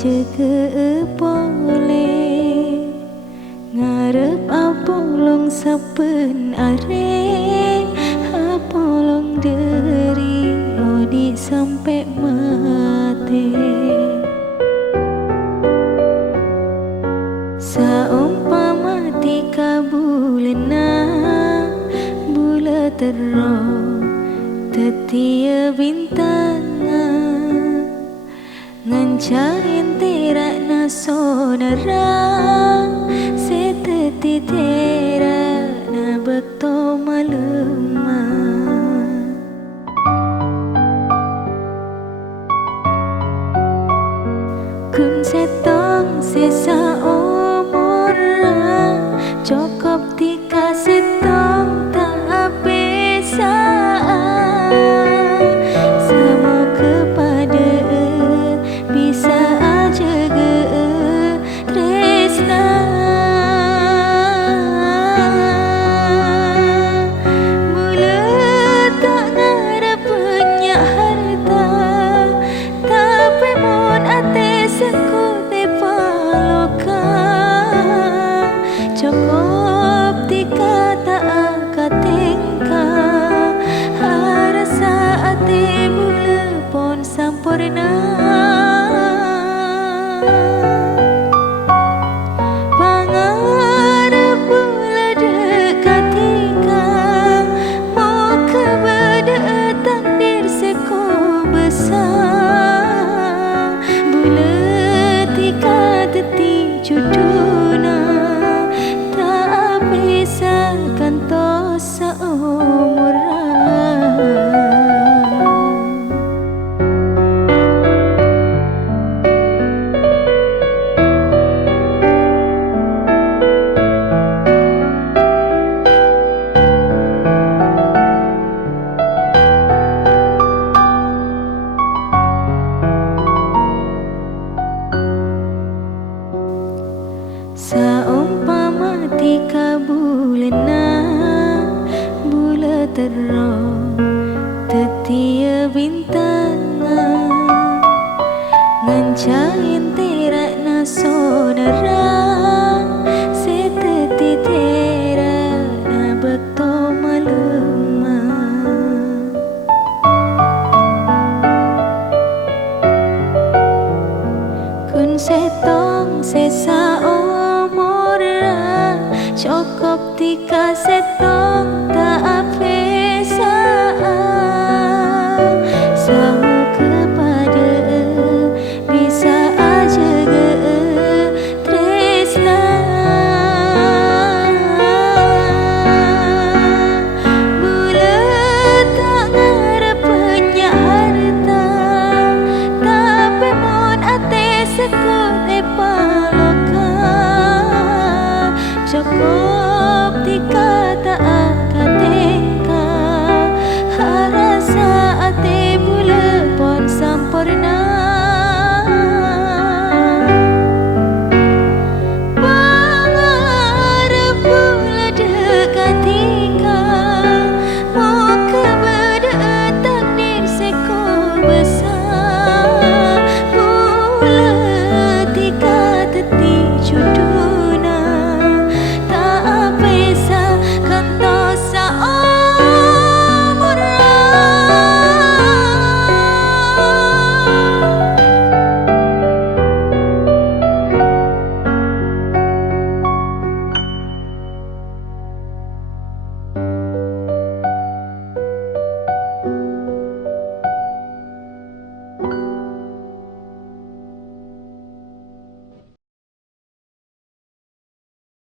Ceke boleh ngarep apolong saben are apolong dari odi sampai mati saumpama tika bulena bula terang tetia bintang ngancain terak na sonara seteti terak na bekto malema kun setong sesa umura cukup tika setong tak bisa semua kepada bisa aja ge tresna mula tak ngarep punya harta tapi mon ate sekute paloka cukup tika tak akatingka harasa ate mula pon sampurna juduna tak bisa kanto seumuran saumpama tika bulena bula terang tetia bintang ngancain terak na sonara seteti terak na bekto malema kun setong sesa cukup tika setong tak bisa